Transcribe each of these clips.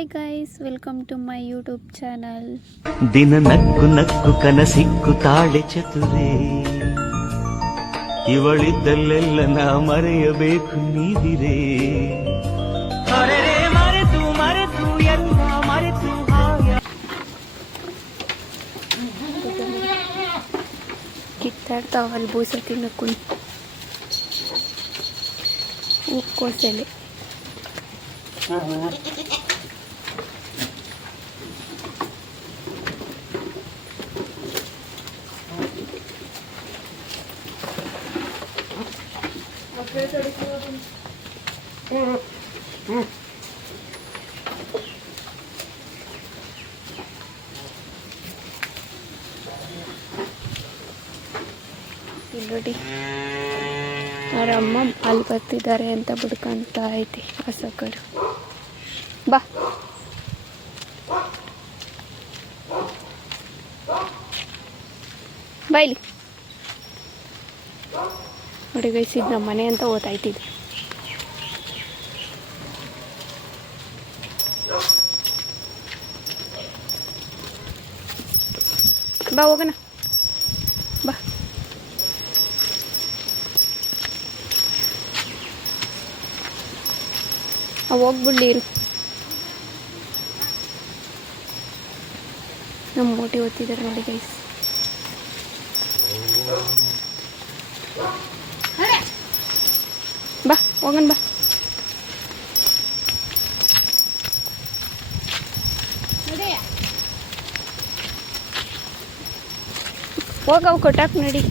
Hi guys, welcome to my YouTube channel. ದಿನ ನಕ್ಕು ನಕ್ಕು ಕನಸಿಕ್ಕು ತಾಳೆ ಚತುರೇ, ಇವಳಿದ್ದಲ್ಲೆಲ್ಲ ನಾ ಮರೆಯಬೇಕು ನೀದಿರೇ. ಮರೆತು ಮರೆತು ಎಲ್ಲ ಮರೆತು ಕಿತ್ತಾಡ್ತಾವಲ್ಲಿ ಬೂಸ ತಿನ್ನಕ್ಕು ಉಕ್ಕೋಸಲೆ. ನೋಡಿ ಅವ್ರ ಅಮ್ಮ ಅಲ್ಲಿ ಬರ್ತಿದ್ದಾರೆ ಅಂತ ಬಿಡ್ಕೊಂತ ಐತಿ ಹಸಕರು. ಬಾ ಬಾಯ್ಲಿ ನೋಡಿ ಗೈಸ್, ಇದು ನಮ್ಮ ಮನೆ ಅಂತ ಓದಾಯ್ತಿದೆ. ಬಾ ಹೋಗೋಣ, ಬಾ. ಹೋಗ್ಬಿಡ್ಲಿರು, ನಮ್ಮ ಮೋಟಿ ಓದ್ತಿದ್ದಾರೆ ನೋಡಿ ಗೈಸ್. ಬಾ ಹೋಗೋಣ, ಬಾ. ಹೋಗವು ಕೊಟ್ಟಾಕ್ ನಡಿ.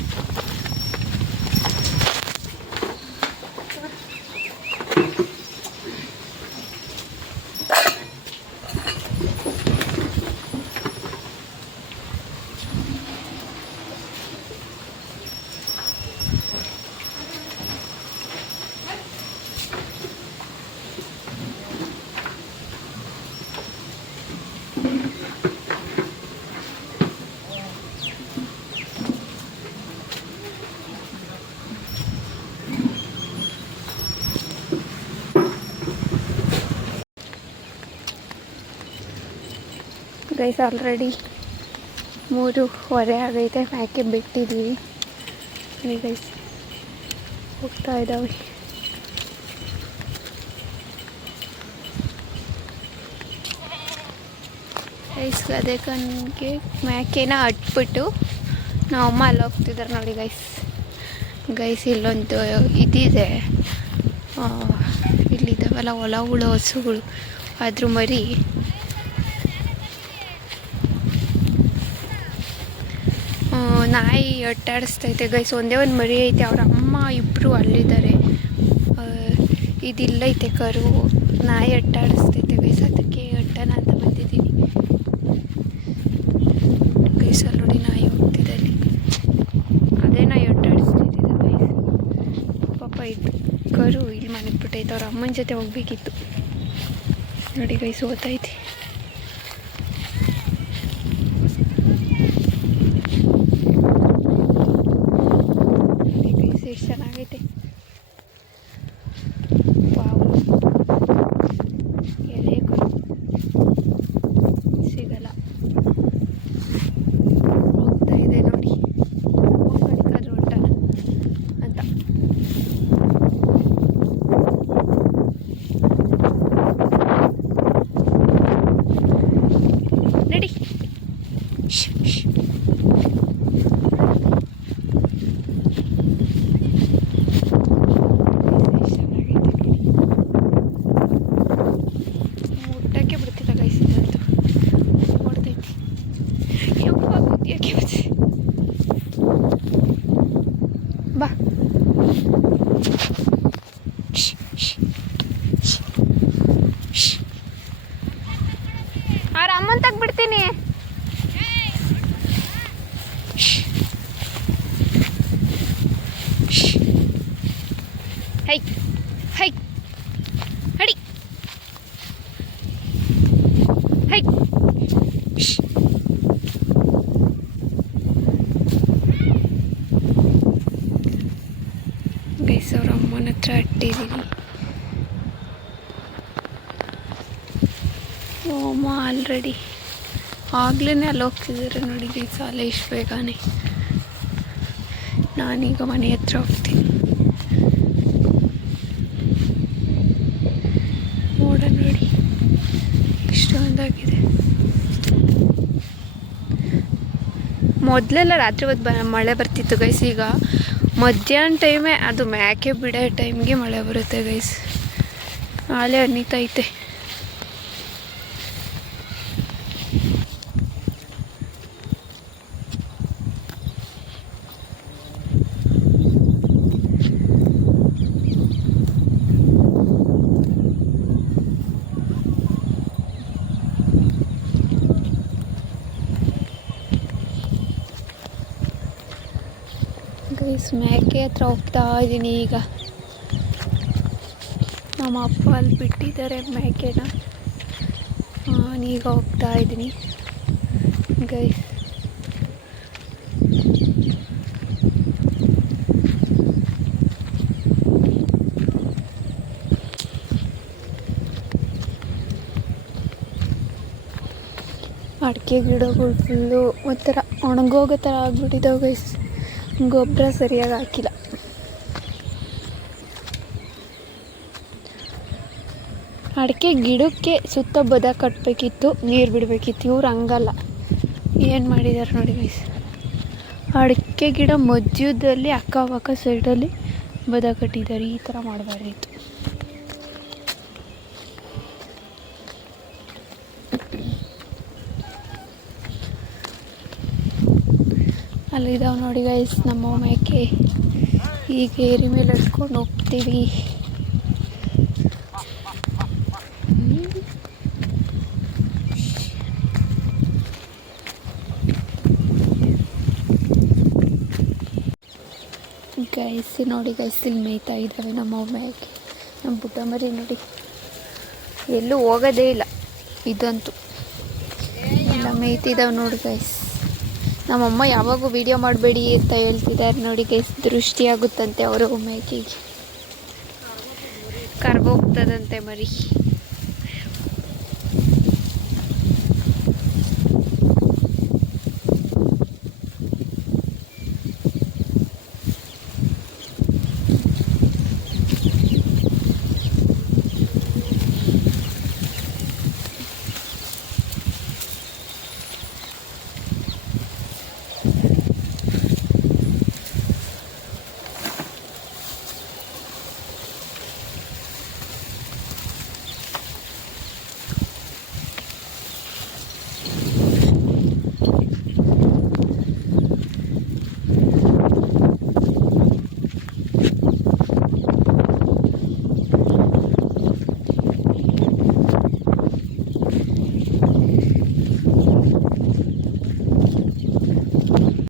ಗೈಸ್ ಆಲ್ರೆಡಿ 3:15 ಆಗೈತೆ. ಮ್ಯಾಕೆ ಬಿಟ್ಟಿದ್ದೀವಿ ಗೈಸ್, ಹೋಗ್ತಾ ಇದ್ದಾವೆ. ಗೈಸ್ ಅದೇ ಕಣ್ಣಿಗೆ ಮ್ಯಾಕೆನ ಅಟ್ಬಿಟ್ಟು ನಮ್ಮಮ್ಮ ಅಲ್ಲಿ ಹೋಗ್ತಿದ್ದಾರೆ ನೋಡಿ ಗೈಸ್. ಗೈಸ್ ಇಲ್ಲೊಂದು ಇದಿದೆ, ಇಲ್ಲಿದ್ದಾವಲ್ಲ ಹೊಲಗಳು, ಹಸುಗಳು, ಅದ್ರ ಮರಿ ನಾಯಿ ಅಟ್ಟಾಡಿಸ್ತೈತೆ ಗೈಸ್. ಒಂದೇ ಒಂದು ಮರಿ ಐತೆ, ಅವ್ರ ಅಮ್ಮ ಇಬ್ಬರು ಅಲ್ಲಿದ್ದಾರೆ. ಇದಿಲ್ಲೈತೆ ಕರು, ನಾಯಿ ಅಟ್ಟಾಡಿಸ್ತೈತೆ ಗೈಸ್, ಅದಕ್ಕೆ ಅಟ್ಟನ ಅಂತ ಬಂದಿದ್ದೀವಿ ಗೈಸ್. ಅಲ್ಲಿ ನೋಡಿ ನಾಯಿ ಹೋಗ್ತಿದೆ ಅಲ್ಲಿ, ಅದೇ ನಾಯಿ ಅಟ್ಟಾಡಿಸ್ತೈತೆ ಗೈಸ್. ಪಾಪ ಇದು ಕರು ಇಲ್ಲಿ ಮನೆಗೆ ಬಿಟ್ಟೈತೆ, ಅವ್ರ ಅಮ್ಮನ ಜೊತೆ ಹೋಗ್ಬೇಕಿತ್ತು ನೋಡಿ ಗೈಸ್. ಓದ್ತೈತಿ ಚೆನ್ನಾಗೈತೆ. ವಾವ್, ಎಲೆ ಸಿಗಲ್ಲ, ಹೋಗ್ತಾ ಇದೆ ನೋಡಿ ಕಡಿಕಾದ್ರು ಹೊಟ್ಟನ ಅಂತ. ನಡಿ ಬಾ. ಅವ್ರ ಅಮ್ಮನ್ ತಗ್ಬಿಡ್ತೀನಿ. ಹೈ ಹೈ ಹಡಿ ಹೈ. ಗೈಸ್ ಅವ್ರ ಅಮ್ಮನ ಹತ್ರ ಅಟ್ಟಿದ್ದೀನಿ. ಓಮ ಆಲ್ರೆಡಿ ಆಗ್ಲೇ ಅಲ್ಲಿ ಹೋಗ್ತಿದ್ದಾರೆ ನೋಡಿ ಸಾಲ ಇಷ್ಟು ಬೇಗನೆ. ನಾನೀಗ ಮನೆ ಹತ್ರ ಹೋಗ್ತೀನಿ. ಮೋಡ ನೋಡಿ ಇಷ್ಟೊಂದಾಗಿದೆ. ಮೊದಲೆಲ್ಲ ರಾತ್ರಿ ಹೊತ್ತು ಮಳೆ ಬರ್ತಿತ್ತು ಗೈಸ್. ಈಗ ಮಧ್ಯಾಹ್ನ ಟೈಮೇ ಅದು ಮ್ಯಾಕೆ ಬಿಡೋ ಟೈಮ್ಗೆ ಮಳೆ ಬರುತ್ತೆ ಗೈಸ್. ಆಲೆ ಹನಿತೈತೆ. ಗೈಸ್ ಮ್ಯಾಕೆ ಹತ್ರ ಹೋಗ್ತಾ ಇದ್ದೀನಿ ಈಗ. ನಮ್ಮ ಅಪ್ಪ ಅಲ್ಲಿ ಬಿಟ್ಟಿದ್ದಾರೆ ಮ್ಯಾಕೆನ. ನಾನೀಗ ಹೋಗ್ತಾ ಇದ್ದೀನಿ ಗೈಸ್. ಅಡಿಕೆ ಗಿಡಗಳು ಫುಲ್ಲು ಒಂಥರ ಒಣಗೋಗೋ ಥರ ಆಗ್ಬಿಟ್ಟಿದ್ದಾವೆ ಗೈಸ್. ಗೊಬ್ಬರ ಸರಿಯಾಗಿ ಹಾಕಿಲ್ಲ. ಅಡಿಕೆ ಗಿಡಕ್ಕೆ ಸುತ್ತ ಬದ ಕಟ್ಟಬೇಕಿತ್ತು, ನೀರು ಬಿಡಬೇಕಿತ್ತು. ಇವ್ರು ಹಂಗಲ್ಲ, ಏನು ಮಾಡಿದ್ದಾರೆ ನೋಡಿ ಗೈಸ್. ಅಡಿಕೆ ಗಿಡ ಮಧ್ಯದಲ್ಲಿ ಅಕ್ಕಪಕ್ಕ ಸೈಡಲ್ಲಿ ಬದ ಕಟ್ಟಿದ್ದಾರೆ. ಈ ಥರ ಮಾಡಬಾರ್ದಿತ್ತು. ಅಲ್ಲಿದ್ದಾವೆ ನೋಡಿ ಗೈಸ್ ನಮ್ಮ ಮೇಕೆ. ಈಗ ಏರಿ ಮೇಲೆ ಹತ್ಕೊಂಡು ಹೋಗ್ತೀವಿ. ಗೈಸ್ ನೋಡಿ ಗೈಸ್, ಇಲ್ಲಿ ಮೇಯ್ತಾ ಇದ್ದಾವೆ ನಮ್ಮ ಮೇಕೆ. ನಮ್ಮ ಪುಟ್ಟ ಮರಿ ನೋಡಿ ಎಲ್ಲೂ ಹೋಗೋದೇ ಇಲ್ಲ. ಇದಂತೂ ಎಲ್ಲ ಮೇಯ್ತಿದ್ದಾವೆ ನೋಡಿ ಗೈಸ್. ನಮ್ಮಮ್ಮ ಯಾವಾಗೂ ವಿಡಿಯೋ ಮಾಡಬೇಡಿ ಅಂತ ಹೇಳ್ತಿದ್ದಾರೆ ನೋಡಿ ಗೈಸ್. ದೃಷ್ಟಿ ಆಗುತ್ತಂತೆ ಅವರು ಮೇಕೆಗೆ, ಕರ್ಗೋಗ್ತದಂತೆ ಮರಿ.